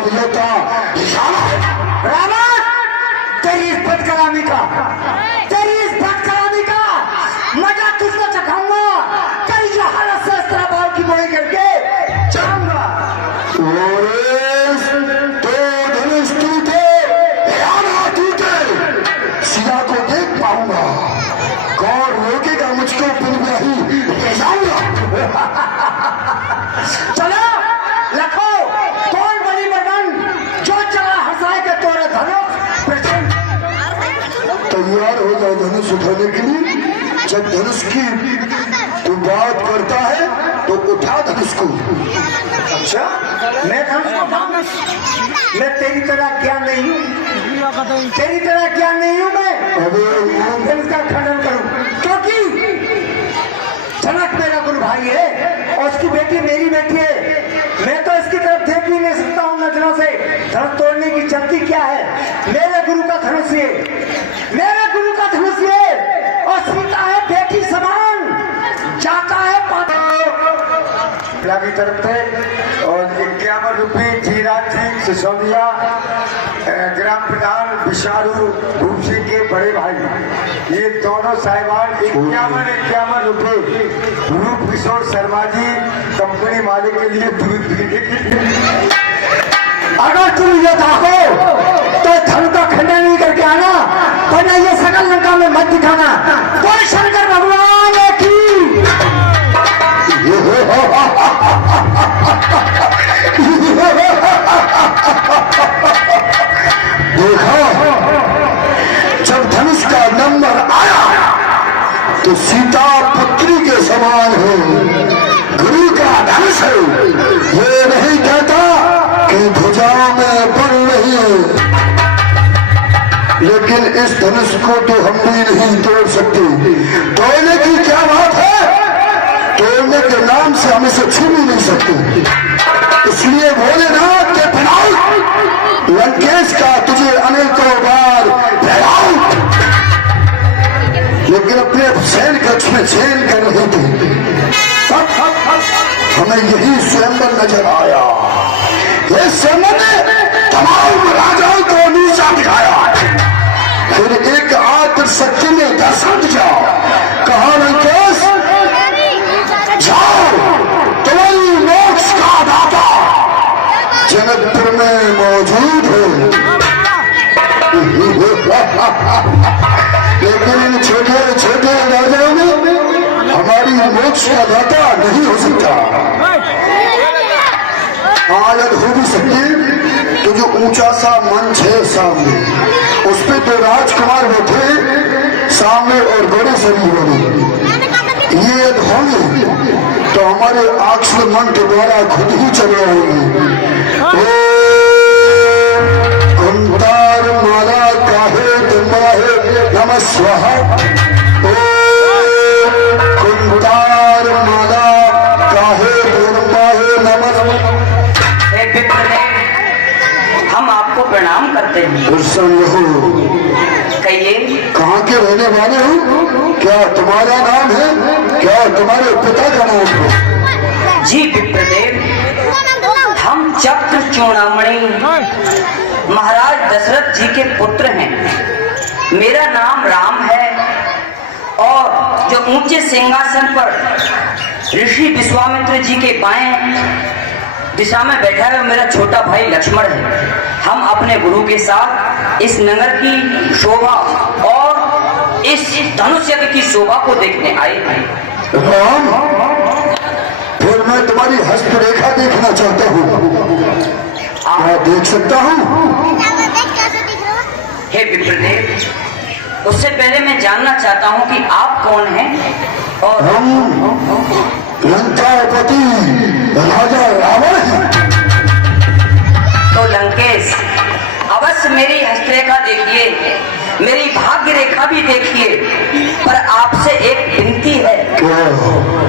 काबिलियत रावण, तेरी इस बदकलामी का मजा तुझको चखाऊंगा। कई जो हालत से इस तरह बाल की बोई करके जाऊंगा। तो धनुष टूटे या ना टूटे, सिया को देख पाऊंगा। कौन रोकेगा मुझको? पिलग्राही ले जाऊंगा। चलो लखो, कौन बड़ी मर्दन जो चला हंसाए के तोरे धनुष तैयार हो जाओ धनुष उठाने के लिए। जब धनुष की तू बात करता है तो उठा धनुष को। अच्छा, मैं धनुष को उठाऊंगा? मैं तेरी तरह ज्ञान नहीं हूँ, मैं इसका खंडन करूँ, क्योंकि जनक मेरा गुरु भाई है और उसकी बेटी मेरी बेटी है। मैं तो इसकी तरफ देख भी नहीं सकता हूँ नजरों से। धनुष तोड़ने की चलती क्या है? मेरे गुरु का धनुष ये, और सीता है बेटी समान, जाता है की तरफ से। और 51 रुपये जीराज सिंह सिसोदिया, ग्राम प्रधान विशालू रूप सिंह के बड़े भाई, ये दोनों साहिबान 51 रुपये रूप किशोर शर्मा जी कंपनी मालिक के लिए दूध पीने के लिए। अगर तुम ये चाहो तो धन का खंडन नहीं करके आना, वरना ये सकल लंका में मत दिखाना। कोई शंकर भगवान की देखो, जब धनुष का नंबर आया तो सीता पुत्री के समान है। गुरु का धनुष है, ये नहीं कहता कि भुजाओं में बल नहीं है। लेकिन इस धनुष को तो हम भी नहीं तोड़ सकते। तोड़ने की क्या बात है? तोड़ने के नाम से हम इसे छू भी नहीं सकते। इसलिए भोलेनाथ के फैलाऊ लंकेश का तुझे अनेकों बार फैलाऊ, लेकिन अपने सैन कक्ष में चैन कर रहे थे। तब हमें यही स्वयंवर नजर आया। ये स्वयंवर ने तमाम राजाओं को नीचा दिखाया। फिर एक आत्र शक्ति ने दर्शन दिया, कहा लंकेश जाओ, तुम्हारी मोक्ष का दाता जनकपुर में मौजूद है। लेकिन इन छोटे छोटे राजाओं में हमारी मोक्ष का दाता नहीं हो सकता। आयत हो भी सकती, तो जो ऊंचा सा मंच है सामने, उस पे तो राजकुमार बैठे सामने और बड़े शरीर वाले, ये यदि होंगे तो हमारे आक्षर मन के द्वारा खुद ही चले आएंगे। कुंतार माला काहे तुम्बाहे नमः स्वाहा। कुंतार माला काहे तुम्बाहे नमः। हम आपको प्रणाम करते हैं। कहिए, कहाँ के रहने वाले हो? क्या तुम्हारा नाम है? क्या तुम्हारे पिता का नाम है? जी विप्रदेव, हम चक्र चूड़ामणि महाराज दशरथ जी के पुत्र हैं। मेरा नाम राम है और जो ऊंचे सिंहासन पर ऋषि विश्वामित्र जी के बाएं दिशा में बैठा है मेरा छोटा भाई लक्ष्मण है। हम अपने गुरु के साथ इस नगर की शोभा और इस धनुष यज्ञ की शोभा को देखने आए हैं। राम, फिर मैं तुम्हारी हस्तरेखा देखना चाहता हूँ। क्या देख सकता हूँ? हे विप्रदेव, उससे पहले मैं जानना चाहता हूँ कि आप कौन हैं और हम लंकापति राजा रावण हैं। तो लंकेश, अवश्य मेरी हस्तरेखा देखिए, मेरी भाग्य रेखा भी देखिए, पर आपसे एक विनती है।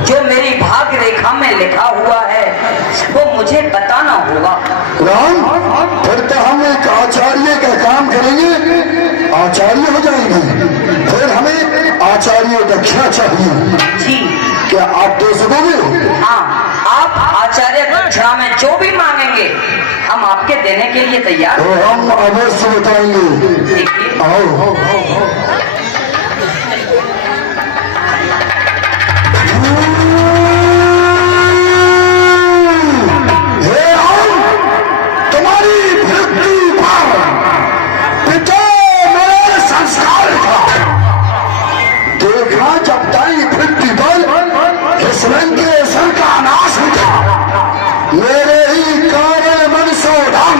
जो मेरी भाग्य रेखा में लिखा हुआ है वो मुझे बताना होगा। राम, फिर तो हम एक आचार्य का काम करेंगे, आचार्य हो जाएंगे। फिर हमें आचार्य दक्षिणा चाहिए। जी, क्या आप दे सकोगे? हाँ, आप आचार्य दक्षिणा में जो भी मांगेंगे हम आपके देने के लिए तैयार तो हम अवश्य बताएंगे। देखिए आओ हे राम, तुम्हारी पृथ्वी पर पिता मेरे संस्कार था। देखा जब दाई पृथ्वी पर इस लंकेश्वर का नाश हुआ, मेरे ही कारण मनसोधान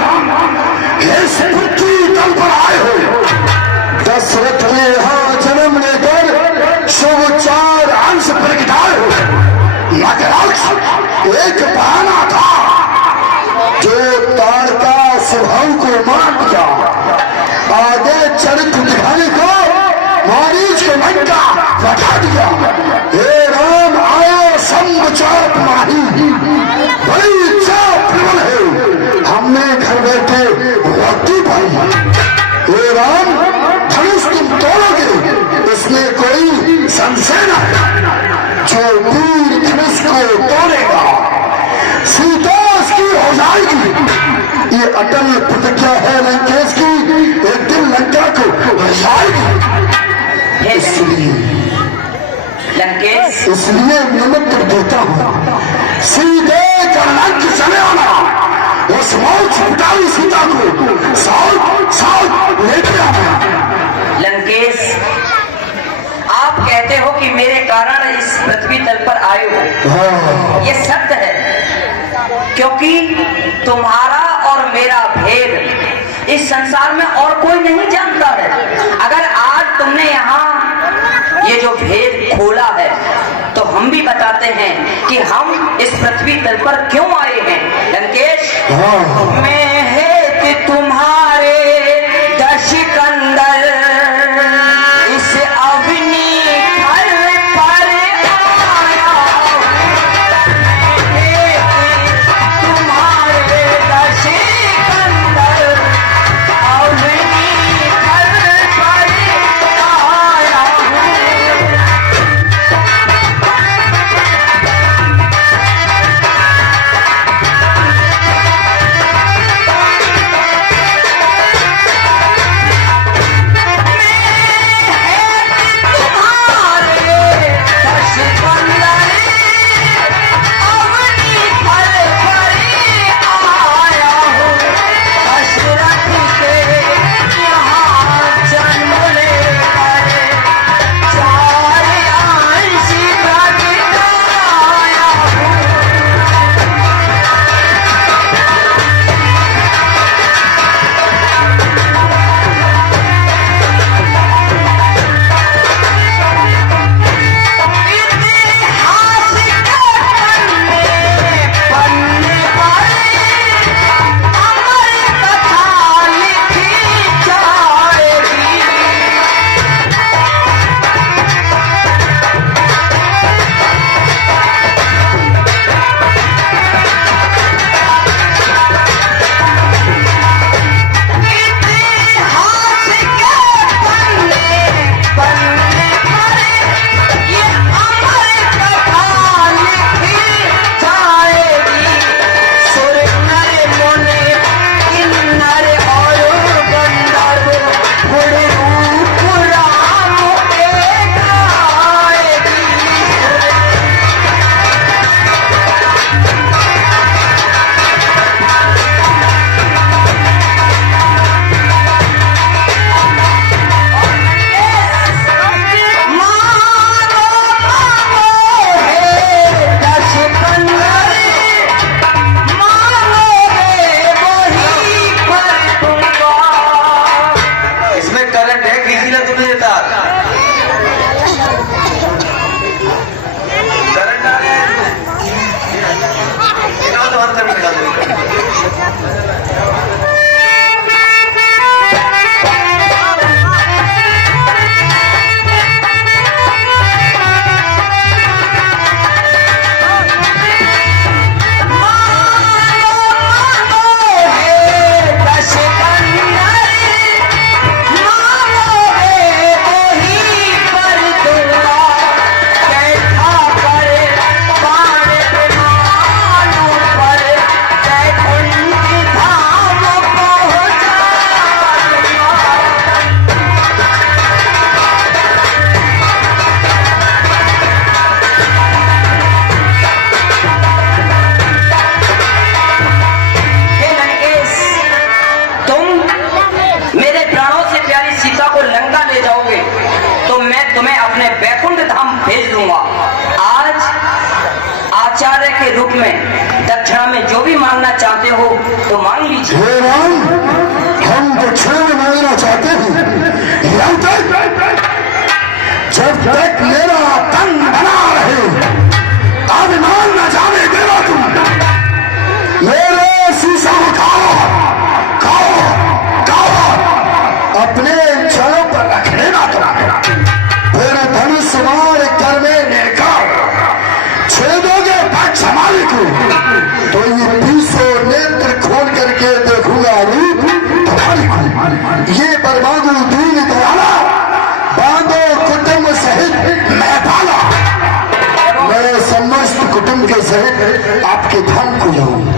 इस पृथ्वी तल पर आए हो। दशरथ ने यहाँ जन्म लेकर शुभ चार अंश प्रगटाए हो। नगराक्ष एक बहाना था जो तारका स्वभाव को मार दिया। आगे चरित्र दिखाने को मारीच को लंका बता दिया। हे राम आयो संवचार माही, बड़ी इच्छा प्रबल है, हमने घर बैठे रोटी पाई। हे राम धनुष तुम तोड़ोगे, इसमें कोई संशय न है। जो वीर धनुष को तोड़ेगा सीता उसकी हो जाएगी। ये अटल प्रतिज्ञा है लंकेश की, एक दिन लंका को बचाएगी। इसलिए निमंत्रण देता हूँ, सीधे लंक चले आना। उस मौत छुटाई सीता को साथ साथ लेके आना। लंकेश, आप कहते हो कि मेरे कारण इस पृथ्वी तल पर आए हो। ये सत्य है, क्योंकि तुम्हारा और मेरा भेद इस संसार में और कोई नहीं जानता है। अगर आज तुमने यहाँ ये जो भेद खोला है तो हम भी बताते हैं कि हम इस पृथ्वी तल पर क्यों आए हैं। लंकेश, मैं है कि तुम्हारे दशकंदर इस अग्नि घर पर आया है। तुम्हारे दशकंदर अग्नि घर पर आया हूँ। दूंगा। आज आचार्य के रूप में दक्षिणा में जो भी मांगना चाहते हो तो मांग लीजिए। हे राम, हम दक्षिणा में मांगना चाहते हैं जब तक मेरा तन बना रहे, अभिमान न जाने देना तुम। मेरे शीशा खाओ खाओ खाओ, अपने चलों पर रख लेना तुम। मेरा धनुष मार कर में निर्कार छेदोगे पक्ष हमारी को, तो ये 20 नेत्र खोल करके देखूंगा रूप तुम्हारी को। ये बर्बादू दीन दयाला बांधो कुटुंब सहित मैं पाला, मैं समस्त कुटुंब के सहित आपके धाम को जाऊं।